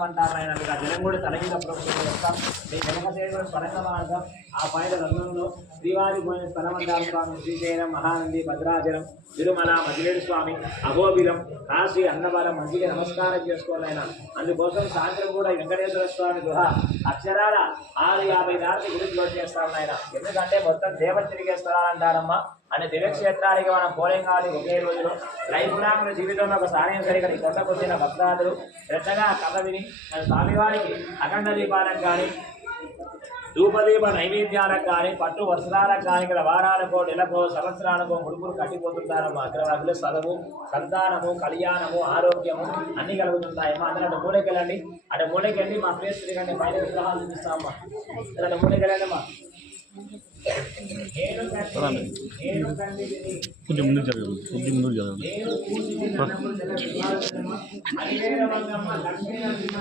అంటారు ఆయన జనం కూడా తలగిన ప్రభుత్వం చేస్తాం మీ వెనక స్వరంగ మార్గం ఆ పైన రంగంలో శ్రీవారి పోయిన స్థలమంటారు స్వామి శ్రీశైలం మహానంది భద్రాచలం తిరుమల మజిలేడు స్వామి అహోబిలం కాశీ అన్నవరం మంచిగా నమస్కారం చేసుకోవాలైనా అందుకోసం సాయంత్రం కూడా వెంకటేశ్వర స్వామి గృహ అక్షరాల 6:50 దాటి గుడికి లోటు చేస్తాం ఆయన ఎందుకంటే మొత్తం దేవత తిరిగేస్తారంటారమ్మా అనే దివ్యక్షేత్రానికి మనం పోలేం కావాలి ఒకే రోజులో లైఫ్ లాంగ్ జీవితంలో ఒకసారి సరిగా కొండకొచ్చిన భక్తాదులు శ్రద్ధగా కథ విని స్వామివారికి అఖండ దీపాలకు కానీ ధూపదీప నైవేద్యాలకు కానీ పట్టు వస్త్రాలకు కానీ ఇక్కడ వారాలకో నెలకో సంవత్సరాలకో ముడుపులు కట్టిపోతుంటారమ్మా అగ్రవాదులు చదువు సంతానము కళ్యాణము ఆరోగ్యము అన్ని కలుగుతుంటాయమ్మా అందరూ అటు మూలకెళ్ళండి అటు మూలకెళ్ళి మా ప్లేస్ తిరగండి పైన విగ్రహాలు చూపిస్తామమ్మా అటు మూలకెళ్ళండి అమ్మా కొంచెం ముందుకు జరగదు